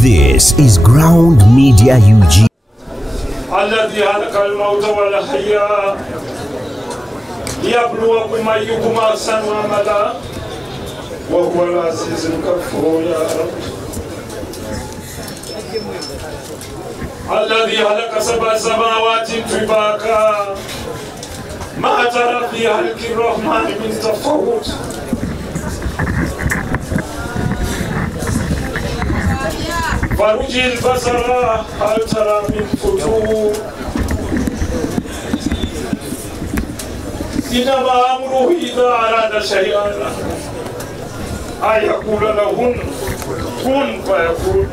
This is Ground Media UG. الذي خلق الموت والحياة ليبلوكم أيكم أحسن عملا وهو العزيز الغفور يا رب. الذي خلق سبع سماوات طباقا ما ترى في خلق الرحمن من تفاوت. فارجع البصر هل ترى من فتور. إنما أمره إذا أراد شيئا أن يقول له كن فيكون.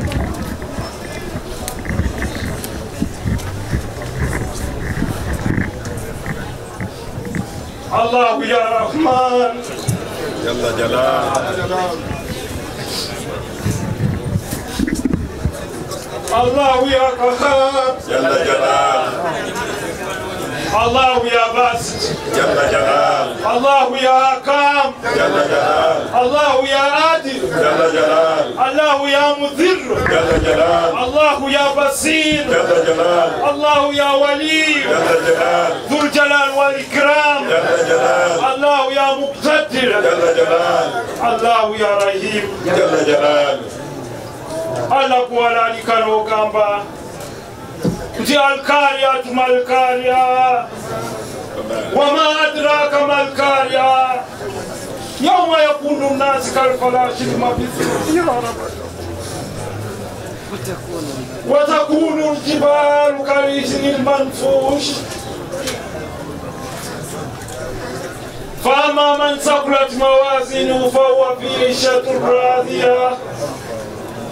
الله يا رحمن جل جلاله. الله يا قهار جل جلاله. الله يا باسط جل جلاله. الله يا حكام جل جلاله. الله يا عادل جل جلاله. الله يا مذر جل جلاله. الله يا بصير جل جلاله. الله يا ولي جل جلاله. ذو الجلال والإكرام جل جلاله. الله يا مقتدر جل جلاله. الله يا رحيم جل جلاله. الله قوالا لكالو كامبا تي الكاريا تما الكاريا وما أدراك ما الكاريا يوم يكون الناس كالفراش المبثوث يا رب وتكون الجبال كالعهن المنفوش فأما من ثقلت موازينه فهو في عيشة راضية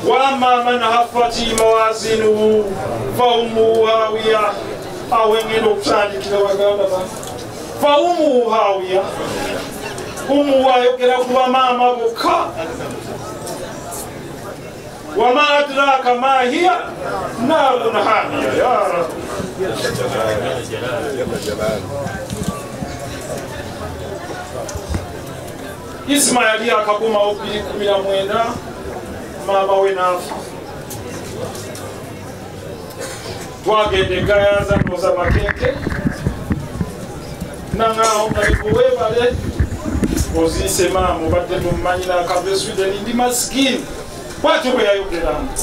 وأما من خفت موازينه فأمه هاوية أو إنه فأمه هاوية أمه يقرأ وما بكى وما أدراك ما هي نار حامية يا رب. إسماعيل يكبوما وبيكم يا موينا mama wenafa twagende gayaza noza makeke nangaho nalikuwebale ozise mama obadde tumumanyira akava Sweden ndi masikini bwatyo bwe yayogeranga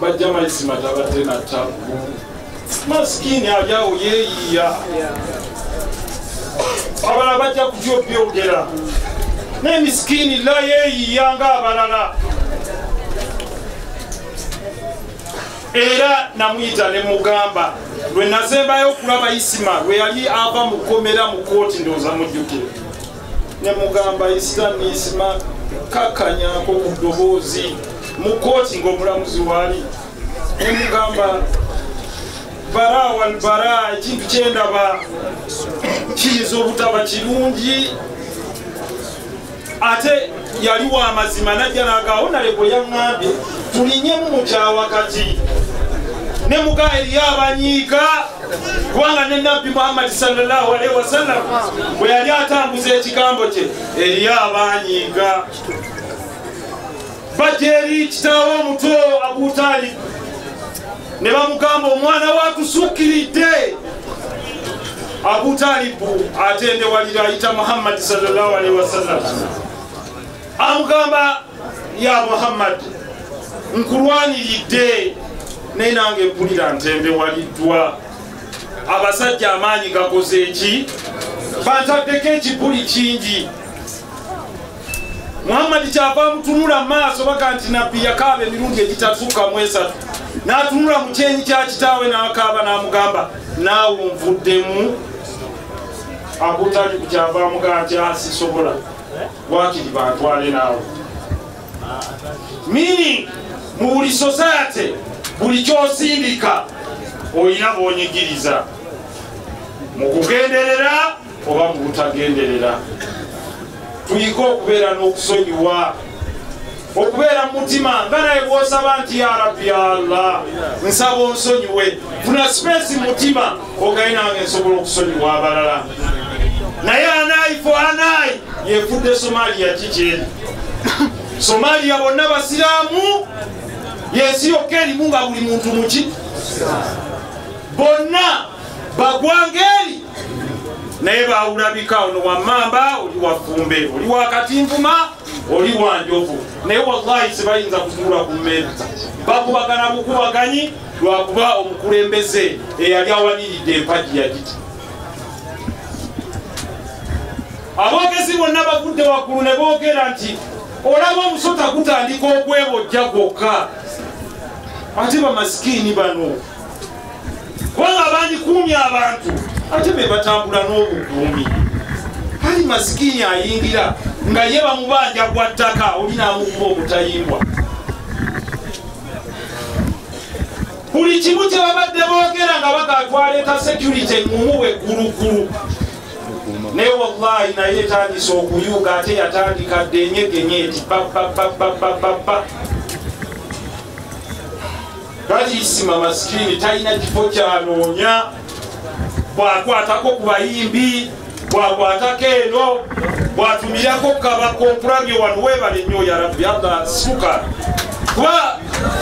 bajja mayisima tabadde na tabu masikini alyawo yeeyiya abala bajja kutyo byogera ne miskini la yeeyiyanga abalala era namuyita ne mugamba lwe nazembayo okulaba Isima lwe yali ava mukomera mu kooti ndowooza mujjukire ne mugamba Isima kakanyako ku ddoboozi mu kooti ng'omulamuzi waali ne mugamba bara wal bara ekintu kyendaba kiyinza obutaba kirungi ate yali wa mazima najja nagawo nale bwe yaŋŋambye tulinyemu mu kyawakati ne muga eriyo abanyiiga kubanga ne nabbi Muhammad sallallahu alaihi wasallam bwe yali atambuza ekigambo kye eriyo abanyiiga bajja eri kitaawe omuto Abu Talib ne bamugamba omwana watusukkiridde. Abu Talibu atendewalira ayita Muhammad sallallahu alaihi wasallam amugamba ya Muhammad nkulwaniridde naye nange mpulira ntendewaliddwa abasajja amaanyi gakoze eki bantaddeko ekibuli kingi. Muhammad kyava mutunula maaso baga nti nabbi yakaaba emirundi egitatuuka mu esatu n'atunula mu kyenyi kya kitaawe n'akaaba n'amugamba naawe onvuddemu. Abu Talib kyava amugaa nti asisobola wakiri bantwale naawe. Meaning mu buli society buli kyosindika olina bonyigiriza mu kugenderera oba mu butagenderera. Tuyige okubeera n'okusonyiwa okubeera mu mutima nga naye bw'osaba nti ya Rabbi ya Allah nsaba onsonyiwe funa space mu mutima ogaye nange nsobola okusonyiwa abalala. Naye anayi fo anayi yefudde Somalia kikyendi Somalia bonna basiramu yensi yokka erimu nga buli muntu muki bonna bagwangeri naye bawulabika ono wammamba oli wafumbe oli wakatimvuma oli wanjovu naye wallahi sibayinza kutunula ku mmeeza bakubagana bukubaganyi lwakuba omukulembeze eyali awaniridde empagi yagiti aboogezi bonna bavudde waggulu ne boogera nti olaba omusota gutandika okwebojja gwokka ate bamasikini bano kubanga bandikuumye abantu ate be batambula n'obukuumi kali masikini ayingira nga ye bamubanja gwa ttaka oli n'amukuba obutayimbwa buli kimu kye babadde boogera nga bagatwaleeta security mumuwe gulugulu naye wallahi naye etandisa okuyuga ate yatandika dde enyegenye eti papapapapapa galiisima masikini talina kifo kyanoonya bwakwatako ku bayimbi bwakwatako eno bwatumirako kabakompulamye wano webale nnyo ya rabbi allah suka kuba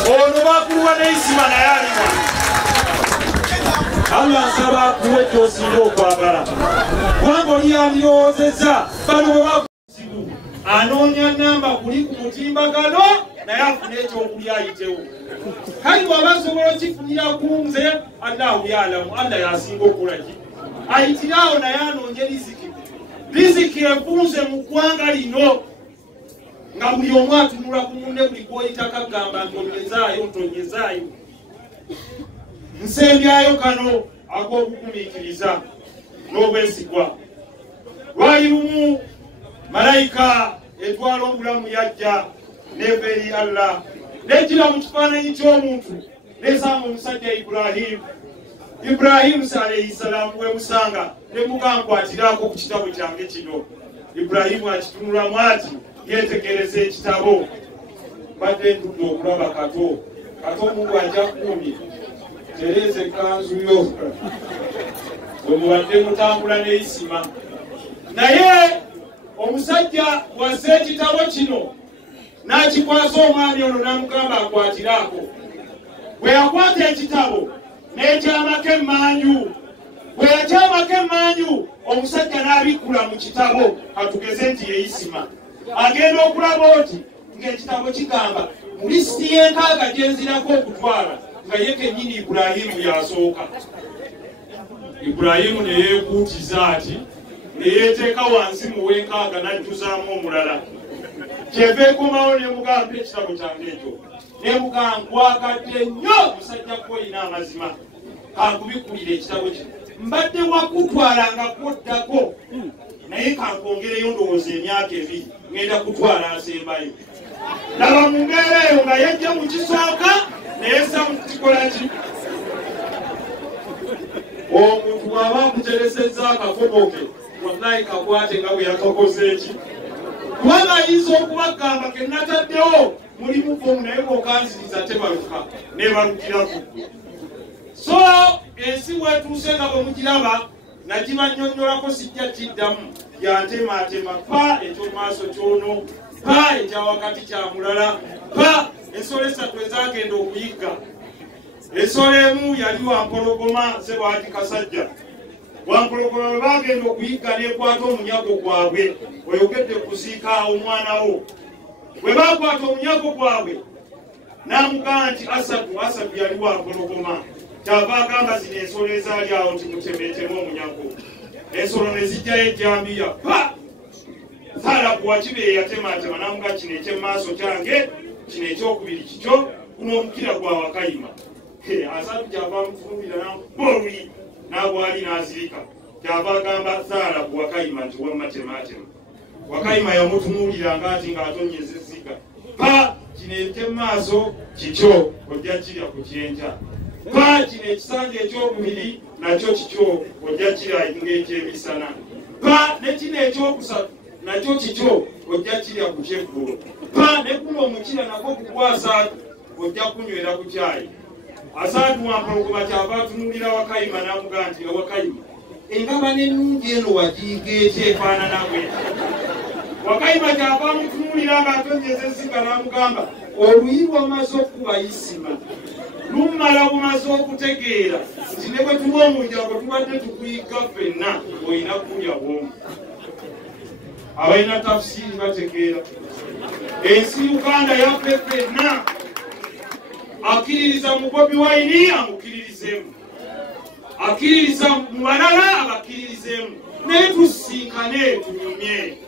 ono bakuluwa neisima naye aliwa allah nsaba kuwe kyosinga okwagala kubanga oli yandirowoozezza bano bwe bakuzibu anoonya namba kuli ku mutimbagano naye afuna ekyokulya ayitewo kali bwaba asobola okifunira ku nze allahu yalamu allah yasinga okolaki ayitirawo naye anoonye riziki enfunze mu ggwanga lino nga buli omu atunula ku munne buli gwoyitako agamba ntonyezaayo ntonyezaayo nsembyayo kano ak'obugumiikiriza n'obwesigwa lwali lumu malayika etwala obulamu yajja neva eri allah nejjira mu kifaananyi ky'omuntu nesanga omusajja Ibrahimu alayhi salaamu we musanga ne mugankwatirako ku kitabo kyange kino Ibrahimu akitunulamu ati yetegereza ekitabo badde ntudde okulaba kato omuntu ajja kuumye tereza ekanzu yo bwe mubadde mutambula neisima naye omusajja wazze ekitabo kino n'akikwasa omwami ono n'amugamba akwatiraako bwe yakwata ekitabo n'ekyamako emmanju bwe yakyamako emmanju omusajja n'abikkula mu kitabo katugeze nti yeisima agenda okulaba oti ng'ekitabo kigamba mu lisiti y'enkaaga gyenzirako okutwala nga ye kennyini Ibulayimu yasooka Ibulayimu ne yeekuutiza ati ne yeeteeka wansi mu w'enkaaga n'ajjuzaamu omulala kyeva ekomawo ne mugamba ekitabo kyange ekyo ne mugamba nkwagadde nnyo musajja kwolina amazima kankubikulira ekitabo kino mbadde wakutwalanga kwoddako naye kankongereyo ndowooza emyaka ebiri ngenda kutwala nsembayo laba mu mbeera eyo nga yajja mu kisooka naye samukikola ki omuntu bw'aba akuteresezza akakobo ke wallahi kakwate nga bwe yakakoze eki kubanga ayinza okubagamba ke nataddewo mulimu bomu naye bw'okanziriza tebaluka nebalukira kugwe so ensi wetuuse nga bwe mugiraba nagibannyonnyolako sijja kiddamu yantematema pa ekyomaaso kyono pa ekyawakati kyamulala pa ensolo esatu ezagenda okuyigga ensolo emu yali wampologoma sebwati kasajja wampologoma bwe bagenda okuyigga nekwata omunyago gwabwe oyogedde kuziika omwana wo bwe bakwata omunyago gwabwe n'amugamba nti asadu yali wampologoma kyava agamba zino ensolo ezaali awo nti mutemetemu omunyago ensolo ne zijjayo ejjambiya pa Saalabu wakibe yatematema namuga kino ekyemmaaso kyange kino ekyokubiri kikyo kuno omukira gwa Wakayima asatu kyava mufumbira nambolwi nabwali nazirika kyava agamba Saalabu Wakayima nti wammatematema Wakayima yamutunuuliranga ati ng'atonyeza ezziga pa kino ekyemmaaso kikyo ojja kirya ku kyenkya pa kino ekisanja ekyokubiri nakyo kikyo ojja kirya ng'ekyemisana pa ne kino ekyokusatu nakyo kikyo ojja kirya ku kyeggulo pa ne kuno omukira nako kukwasa ojja kunywera ku kyayi asatu wampologoma kyava atunuulira Wakayima n'amugamba nti Wakayima engaba n'ennungi eno wagiyiga etya efaanana bwe Wakayima kyava mutunuulira ng'atonyeza ensinga n'amugamba oluyi lwamaze okuba isima lumala bumaze okutegeera nti ne bwe tuba omulyango tubadde tukuyiga ffenna olina kulya bwomu. Abalina tafsiri bategeera ensi Uganda yaffe ffenna akkiririza mu Bobi Wine amukiririzemu, akkiririza mu balala abakkiririzeemu, naye tusinkane tunyumye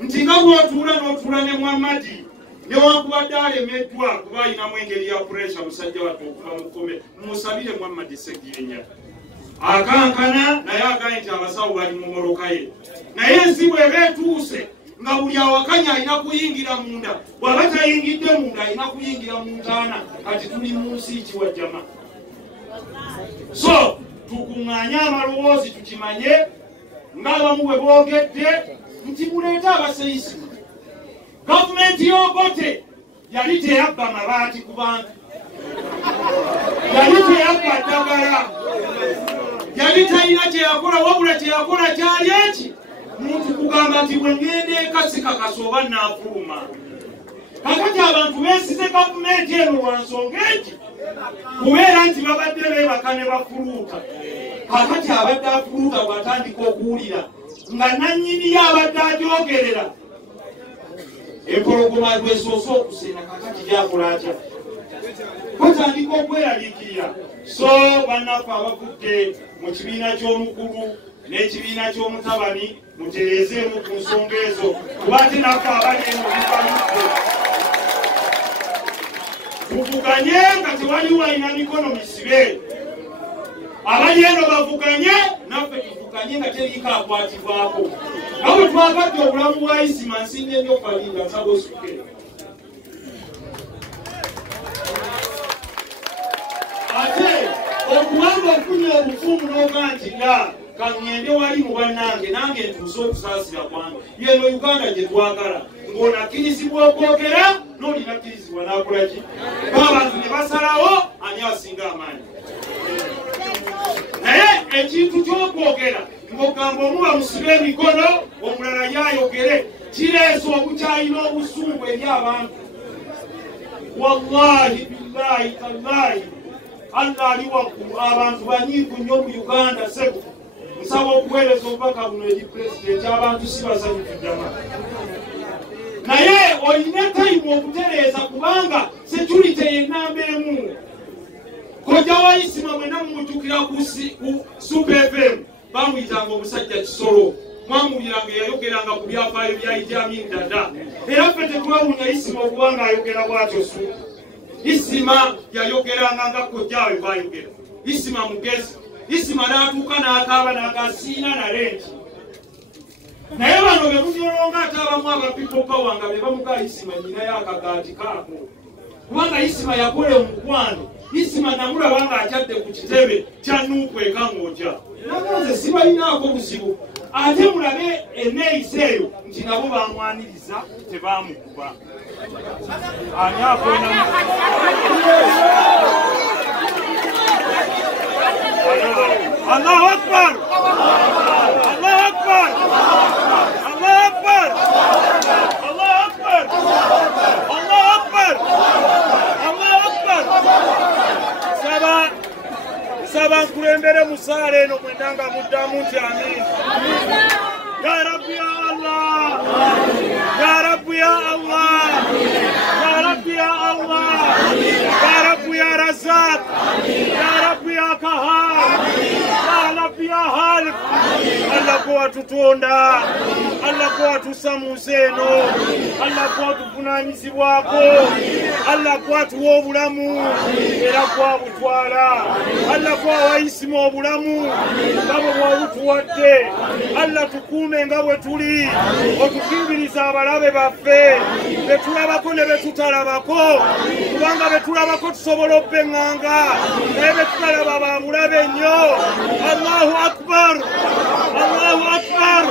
nti nga bw'otuula n'otuula ne Muhammadi newankubadde alemeddwa kuba alinamu engeri ya puresha musajja wattu okuva mu kkomera, musabire Muhammadi Segirinnya akankana naye agaye nti abasawo bali mu moroka ye, naye ensi bw'eba etuuse nga buli awakanya alina kuyingira munda, bw'aba tayingidde munda alina kuyingira mu ntaana. Kati tuli mu nsi kiwajjama. So tukuŋŋaanye amaloboozi tukimanye ng'abamu bwe boogedde nti muleete abaseyisima. Gavumenti y'Obote yali teyabba mabaati ku bantu, yali teyabba ddagala, yali talina kyeyakola, wabula kyeyakola kyali eki muntu kugamba nti bwe ngenda eka sikakasa oba naafuluma. Kakati abantu beesize gavumenti eno lwa nsonga eki, kubeera nti babadde beebaka ne bafuluuta. Kakati abadde afuluuta bw'atandika okuwulira nga nannyini ye abadde agyogerera, empologoma lwesoose okusena, kakati gyakola atya? Batandika okweraliikirira. So bannaffe abavudde mu kibiina ky'omukulu n'ekibiina ky'omutabani mutereezeemu ku nsonga ezo, kuba ate naffe abali eno bibaludde. Tuvuganye nga tewaliwo alina mikono misibe. Abali eno bavuganye, naffe tuvuganye nga teriiko akwatibwako. Nga bwe twagadde obulamu bwa Isima nsinye nnyo Falinda nsaba osuke. Ate okubanga ofunye obufumu n'oga nti la kaŋŋende wali mu bannange nange ntuuse okusaasira kwange, yeno Uganda gye twagala, ng'onakkirizibwa okwogera n'olinakkirizibwa n'akola ki? Abantu ne basalawo ani asinga amaanyi. Naye ekintu ky'okwogera ng'ogamba omu bamusibe emikono omulala yayogere kireese obukyalina obusungu eri abantu. Wallahi billahi tallahi Allah ali waggulu, abantu banyiivu nnyo mu Uganda. Sebo nsaba okuweereza obubaka buno eri pulezidenti, abantu si basanyufu jama. Naye olina tayimu okutereeza kubanga security y'ennamba emu. Kojja wa Isima mwenna mumutukira ku Super FM bamuyitanga omusajja Kisolo, mwamuliranga yayogeranga ku byafaayo bya Idi Amin Dada, era ffe tetwawunya Isima okubanga ayogera bw'atyo su. Isima yayogeranga nga kojjaawe bw'ayogera. Isima mugezi. Isima n'atuuka n'akaaba n'agasiina nalenti. Naye bano be munyolonga ate abamu aba people power nga be bamuga Isima nnyina y'akagaati kaako. Kubanga Isima yakola omukwano. Isima namulaba ng'akyadde ku kitebe kya Nuupu ng'ojja. Nagonze sibalinaako buzibu. Ate mulabe enneeyisa eyo nti nabo bamwaniriza tebaamukuba. Ani akonamu? Allahu Akbar! Allahu Akbar! Allahu Akbar! Allahu Akbar! Allahu Akbar! Allahu Akbar! Saba nkulembere mu saala eno mwendanga muddamu nti amiin. Ya Rabbi ya Allah! Ya Rabbi ya Allah! Ya Rabbi ya Allah! Ya Rabbi ya Razak! Ya Rabbi ya Kahar! Ya Rabbi ya Halif! Allah kwa tutonda, Allah kwa tusamuuse eno, Allah kwa tuvunaanyizibwako, Allah kwa tuwa obulamu era kwa butwala, Allah kwa wayisima obulamu nga bwe bw'obutuwadde, Allah tukuume nga bwe tuli, otukingiriza abalabe baffe be tulabako ne be tutalabako, kubanga be tulabako tusobola obbeŋŋanga naye be tutalaba ba bulabe nnyo. Allahu Akbar! Allahu Akbar!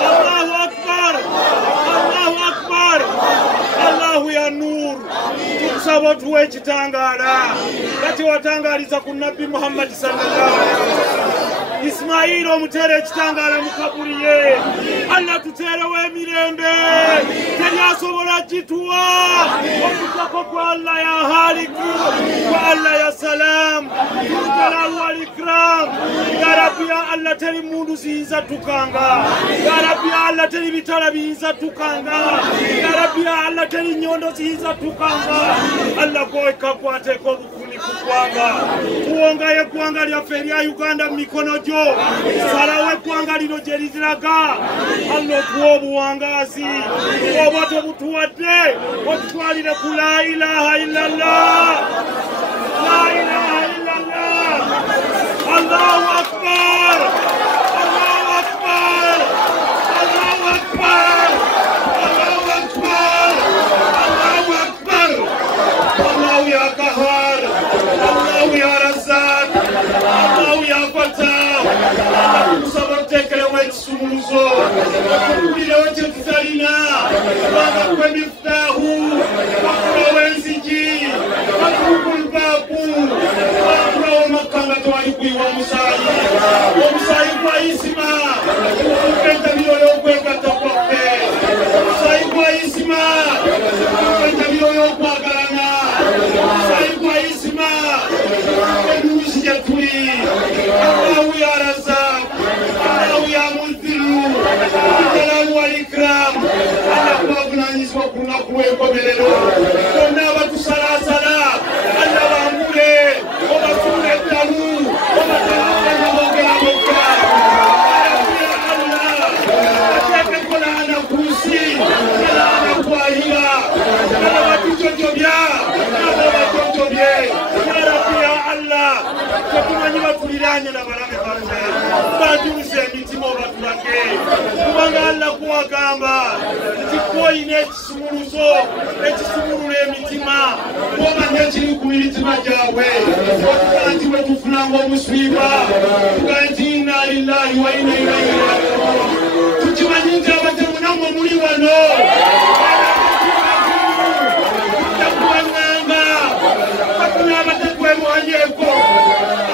Allahu Akbar! Allahu Akbar! Allahu ya Nur! Tukusaba otuwa ekitangaala nga kye watangaaliza ku Nabbi Muhammad sallallahu alaihi wasallam. Ismail omutere kitangala mukaburiye Allah tutere wemirembe tenyasobola kituwa okutako kwa Allah ya haliku kwa Allah ya salam jalal wal ikram ya rabbi ya Allah teri mundu ziza tukanga ya rabbi ya Allah teri bitala biza tukanga ya rabbi ya Allah teri nyondo ziza tukanga Allah koeka kwate ko bukuni kukwanga kuongaye kwanga lya feria Uganda mikono jo salawe kwanga lino jeriziraga Allah kuobu wangazi obato butuwadde otwalire ku la ilaha illallah la ilaha illallah Allahu akbar Allahu akbar Allahu akbar Allahu akbar Allahu akbar Allahu ya qahar Allahu ya razzaq Allahu ya fatah Allahu tekele wetsumuzo kubile wote tutalina baba kwa miftahu kwa wenziji kwa babu kwa makanga twalikuwa musayi musayi kwa isma ukenda mioyo kweka tokope musayi kwa isma ukenda mioyo kwa garana musayi kwa isma usije tuli Allahu ya razak Allahu ya munziru jalal wal ikram Allah kubunanyizwa kuna kuwekomerero konna batusalasala Allah bamule obatule talu obatala nabogera boka Allah ateke kolana kusi kolana kwahira Allah batujojobya Allah batujojobye ya rabbi ya Allah tumanyiba tuliranye na barame barje bajuze mitima batulake kubanga Allah kuwagamba tikoine ekisumuruzo ekisumurule emitima kubanga kiri ku mitima gyawe otukanti we tufunanga omuswiba tukanti inna lillahi wa inna ilaihi raji'un tukimanyi nti abatemu namwe muli wano takuwanganga bakuna abatakwemwanyeko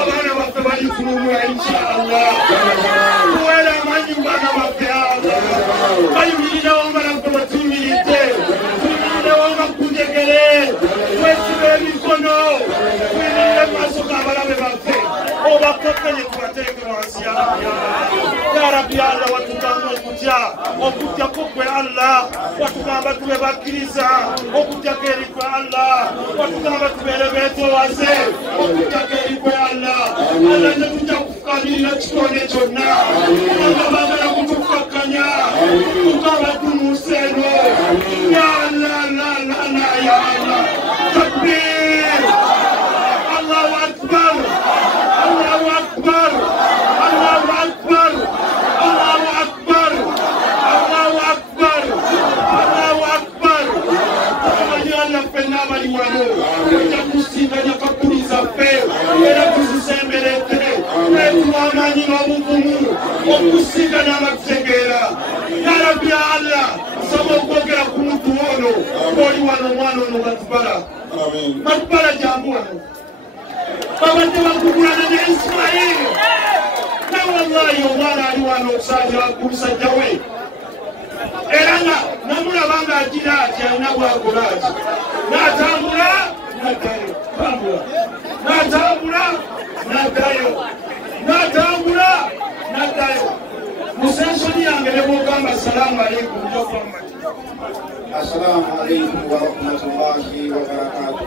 abana baffe bali kulumwa inshallah kuwera amanyi mubana baffe abo bayimirirewo mbalaffe batuyimirite tuyimirirewo nga kunjegere twesibe emikono tuyimirire maaso g'abalabe baffe obakkakkanye tubateeke wansi ya rabbi Allah watugamba okutyako gwe Allah watugamba tube bakkiriza okutyako eri gwe Allah watugamba tubeere beetoowaze okutyako eri gwe Allah Allah tetujja kufukamirira kitonde kyonna kubanga baagala kutukakkanya tukaba tumuuse eno ya Allah ya Allah takbir Allahu akbar Allahu akbar Allahu akbar Allahu akbar Allahu akbar Allahu akbar Allah fenna bali wano ya kusinga ya kapuliza pe era tuzisemberete tuwamanyi n'obuvumu okusinga n'amategera ya rabbi Allah saba okwogera ku muntu ono oli wano omwana ono batubala jambu wano babadde bakugulana ne Ismail na wallahi omwana ali wano okusajja ku musajja we era nga namulabanga agira ati alina bwakola ati n'atambula n'addayo n'atambula n'addayo n'atambula n'addayo musensoni yange ne bwogamba assalamu alaikum Muhammad assalamu alaikum wa rahmatullahi wa barakatuh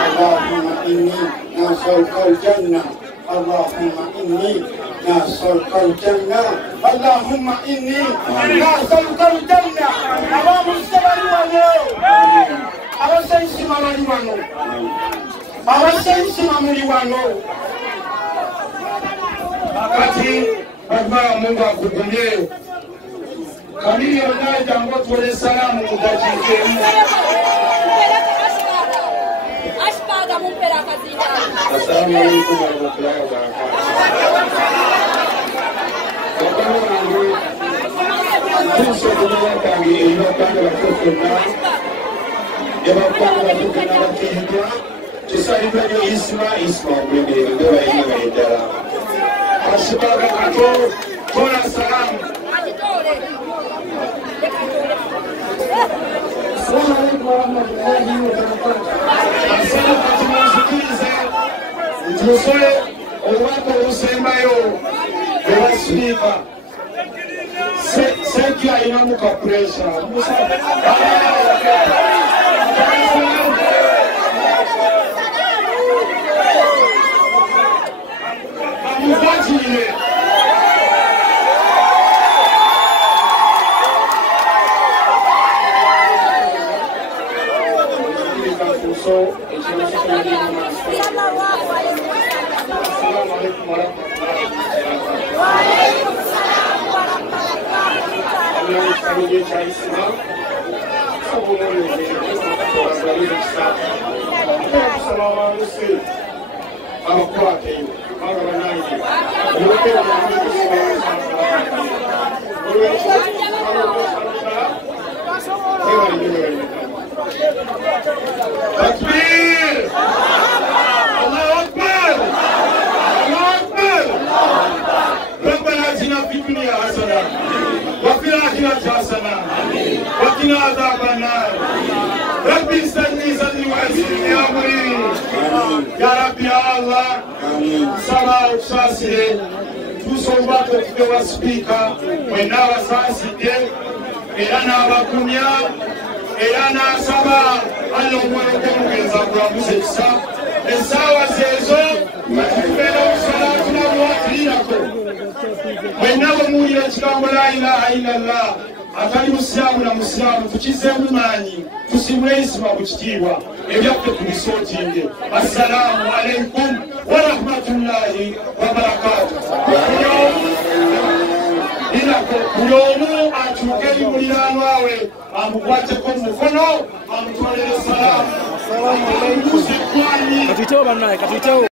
Allahumma inni nas'aluka al-jannah Allahumma inni nas'aluka al-jannah Allahumma inni nas'aluka al-jannah abamusabali wano abasaisima bali wano abasaisima muli wano akati bagmara Mungu akugumye kamili yonaye jango tuwele salamu mudajikemu ashpaga mumpera kazina assalamu alaikum warahmatullahi wabarakatuh Asibaga kato tola salamu. Assalamu alaikum warahmatullahi wabarakatuh. Asante kwa kumusikiliza. Tusoe olwako olusembayo bwebasiika. Seki ayinamuka pressure. Amukwatire. So, Assalamu alaikum warahmatullahi Takbir! Allahu Akbar! Allahu Akbar! ربنا آتنا في الدنيا حسنة وفي الآخرة حسنة وقنا عذاب النار ربي استجني صدري ويسر لي أمري يا ربي يا الله سما وشاسي tusombato tupewa spika mwenawa saside era n'abakumya era n'asaba allo omwoyo gw'omugenza gulamusa ekisa essaawa zeezo batubeera okusalaatu nabuwakirirako mwenna bwe muwulira ekigambo la ilaha illallah atali musiraamu na musiraamu tukizeemu maanyi tusimule isima ku kitiibwa ebyaffe tubisootinge assalamu alaikum warahmatullahi wabarakatuh buli omu atuuke eri muliraanwa we amukwateko mukono amutwalire salaamu. Katuyitewo bannaye, katuyitewo.